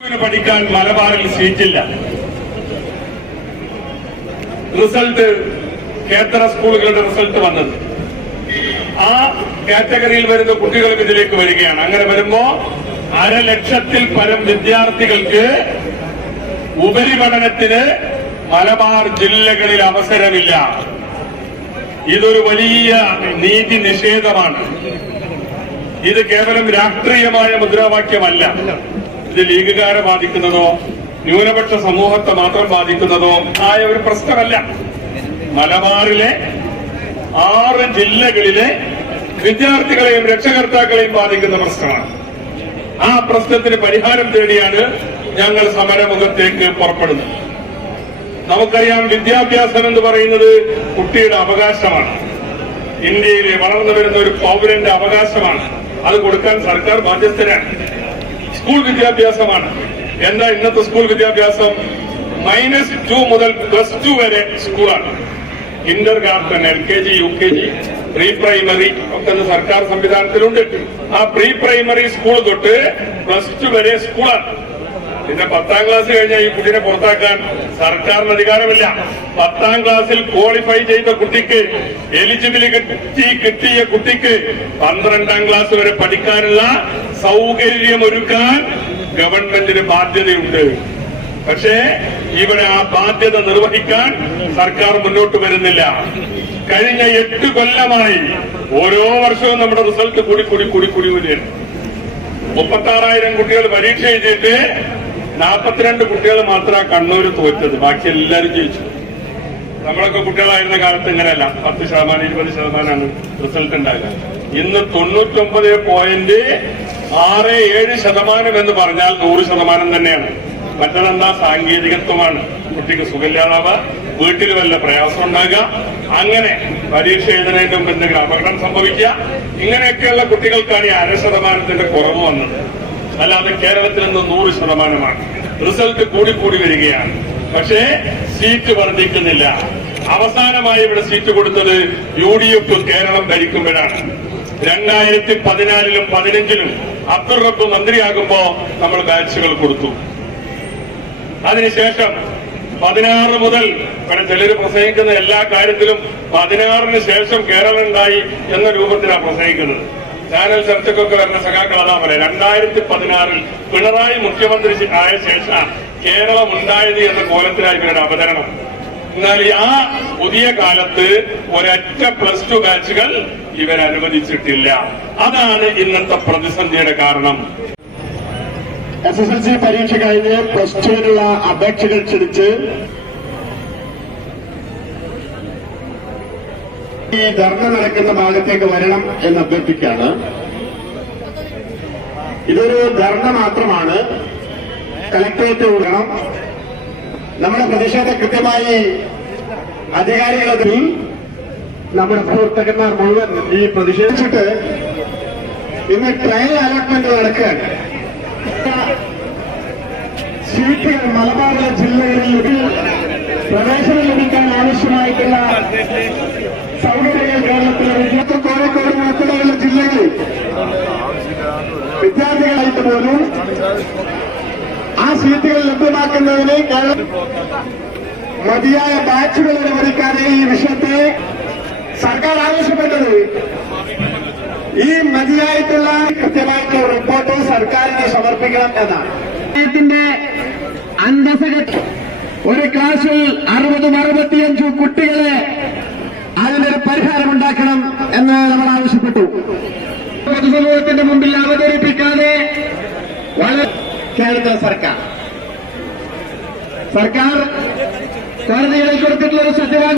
പഠിക്കാൻ മലബാറിൽ സീറ്റില്ല. റിസൾട്ട് കേന്ദ്ര സ്കൂളുകളുടെ റിസൾട്ട് വന്നത് ആ കാറ്റഗറിയിൽ വരുന്ന കുട്ടികളും ഇതിലേക്ക് വരികയാണ്. അങ്ങനെ വരുമ്പോ 1,00,000-ൽ പരം വിദ്യാർത്ഥികൾക്ക് ഉപരിപഠനത്തിന് മലബാർ ജില്ലകളിൽ അവസരമില്ല. ഇതൊരു വലിയ നീതി നിഷേധമാണ്. ഇത് കേവലം രാഷ്ട്രീയമായ മുദ്രാവാക്യമല്ല. ഇത് ലീഗുകാരെ ബാധിക്കുന്നതോ ന്യൂനപക്ഷ സമൂഹത്തെ മാത്രം ബാധിക്കുന്നതോ ആയ ഒരു പ്രശ്നമല്ല. മലബാറിലെ 6 ജില്ലകളിലെ വിദ്യാർത്ഥികളെയും രക്ഷകർത്താക്കളെയും ബാധിക്കുന്ന പ്രശ്നമാണ്. ആ പ്രശ്നത്തിന് പരിഹാരം തേടിയാണ് ഞങ്ങൾ സമരമുഖത്തേക്ക് പുറപ്പെടുന്നത്. നമുക്കറിയാം, വിദ്യാഭ്യാസം എന്ന് പറയുന്നത് കുട്ടിയുടെ അവകാശമാണ്. ഇന്ത്യയിലെ വളർന്നു വരുന്ന ഒരു പൗരന്റെ അവകാശമാണ്. അത് കൊടുക്കാൻ സർക്കാർ ബാധ്യസ്ഥരാണ്. സ്കൂൾ വിദ്യാഭ്യാസമാണ്. എന്താ ഇന്നത്തെ സ്കൂൾ വിദ്യാഭ്യാസം? -2 മുതൽ +2 വരെ സ്കൂളാണ്. Kinder Garten, LKG, UKG, pre primary ഒക്കെ സർക്കാർ സംവിധാനത്തിലുണ്ട്. ആ പ്രീ പ്രൈമറി സ്കൂൾ തൊട്ട് +2 വരെ സ്കൂളാണ്. പിന്നെ 10ാം ക്ലാസ് കഴിഞ്ഞാൽ ഈ കുട്ടീനെ പുറത്താക്കാൻ സർക്കാരിന് അധികാരമില്ല. 10ാം ക്ലാസ്സിൽ ക്വാളിഫൈ ചെയ്ത കുട്ടിക്ക്, എലിജിബിലിറ്റി കിട്ടിയ കുട്ടിക്ക് 12ാം ക്ലാസ് വരെ പഠിക്കാനുള്ള സൗകര്യമൊരുക്കാൻ ഗവൺമെന്റിന് ബാധ്യതയുണ്ട്. പക്ഷേ ഇവിടെ ആ ബാധ്യത നിർവഹിക്കാൻ സർക്കാർ മുന്നോട്ട് വരുന്നില്ല. കഴിഞ്ഞ 8 കൊല്ലമായി ഓരോ വർഷവും നമ്മുടെ റിസൾട്ട് കൂടി വരികയാണ്. 36,000 കുട്ടികൾ പരീക്ഷ എഴുതിയിട്ട് 42 കുട്ടികൾ മാത്രമാണ് കണ്ണൂർ തോറ്റത്. ബാക്കി എല്ലാവരും ജയിച്ചു. നമ്മളൊക്കെ കുട്ടികളായിരുന്ന കാലത്ത് ഇങ്ങനെയല്ല. 10%, 20%ആണ് റിസൾട്ട് ഉണ്ടാകുക. ഇന്ന് 99.67% എന്ന് പറഞ്ഞാൽ 100% തന്നെയാണ്. മറ്റതെന്താ? സാങ്കേതികത്വമാണ്. കുട്ടിക്ക് സുഖമില്ലാതാവുക, വീട്ടിൽ വല്ല പ്രയാസം ഉണ്ടാകുക, അങ്ങനെ പരീക്ഷ എഴുതുന്നതിന് മുമ്പ് എന്തെങ്കിലും അപകടം സംഭവിക്കുക, ഇങ്ങനെയൊക്കെയുള്ള കുട്ടികൾക്കാണ് ഈ 0.5% കുറവ് വന്നത്. അല്ലാതെ കേരളത്തിൽ നിന്ന് 100%. റിസൾട്ട് കൂടി വരികയാണ്. പക്ഷേ സീറ്റ് വർദ്ധിക്കുന്നില്ല. അവസാനമായി ഇവിടെ സീറ്റ് കൊടുത്തത് UDF കേരളം ഭരിക്കുമ്പോഴാണ്. 2014-ലും 2015-ലും അബ്ദുൾ റബ്ബ് മന്ത്രിയാകുമ്പോ നമ്മൾ ബാച്ചുകൾ കൊടുത്തു. അതിനുശേഷം 16 മുതൽ ഇവിടെ ചിലര് പ്രസംഗിക്കുന്ന എല്ലാ കാര്യത്തിലും 16-ന് ശേഷം കേരളം ഉണ്ടായി എന്ന രൂപത്തിലാണ് പ്രസംഗിക്കുന്നത്. ചാനൽ ചർച്ചക്കൊക്കെ വരുന്ന സഖാക്കൾ അതാ പോലെ 2016-ൽ പിണറായി മുഖ്യമന്ത്രി ആയ ശേഷം കേരളം ഉണ്ടായത് എന്ന കോലത്തിലായി ഇവരുടെ അവതരണം. എന്നാൽ ആ പുതിയ കാലത്ത് ഒരൊറ്റ +2 ബാച്ചുകൾ ഇവരനുവദിച്ചിട്ടില്ല. അതാണ് ഇന്നത്തെ പ്രതിസന്ധിയുടെ കാരണം. SSLC പരീക്ഷ കഴിഞ്ഞ് +2-നുള്ള അപേക്ഷകൾ ക്ഷണിച്ച് ഈ ധർണ നടക്കുന്ന ഭാഗത്തേക്ക് വരണം എന്ന് അഭ്യർത്ഥിക്കുകയാണ്. ഇതൊരു ധർണ മാത്രമാണ്. കലക്ടറേറ്റ് വിടണം. നമ്മുടെ പ്രതിഷേധം കൃത്യമായി അധികാരികളതിൽ നമ്മുടെ പ്രവർത്തകന്മാർ മുഴുവൻ ഈ പ്രതിഷേധിച്ചിട്ട് ഇന്ന് ട്രയൽ അലോട്ട്മെന്റ് നടക്കുകയാണ്. സീറ്റുകൾ മലബാറിലെ ജില്ലകളിൽ പ്രവേശനം ലഭിക്കാൻ ആവശ്യമായിട്ടുള്ള സൗകര്യങ്ങൾ കേരളത്തിലെ കോഴിക്കോട് ഉൾപ്പെടെയുള്ള ജില്ലകളിൽ വിദ്യാർത്ഥികളായിട്ട് പോലും ആ സീറ്റുകൾ ലഭ്യമാക്കുന്നതിന് മതിയായ ബാച്ചുകൾ അനുവദിക്കാതെ ഈ വിഷയത്തെ സർക്കാർ ആവശ്യപ്പെട്ടത് ഈ മതിയായിട്ടുള്ള കൃത്യമായിട്ടുള്ള റിപ്പോർട്ട് സർക്കാരിന് സമർപ്പിക്കണം എന്നാണ്. ഇതിന്റെ അന്തസ്സകത്ത് ഒരു ക്ലാസ്സിൽ 60-65 കുട്ടികളെ അതിനൊരു പരിഹാരമുണ്ടാക്കണം എന്ന് നമ്മൾ ആവശ്യപ്പെട്ടു. പൊതുസമൂഹത്തിന്റെ മുമ്പിൽ അവതരിപ്പിക്കാതെ കേരള സർക്കാർ കോടതികളിൽ കൊടുത്തിട്ടുള്ള ഒരു സത്യവാങ്മൂലം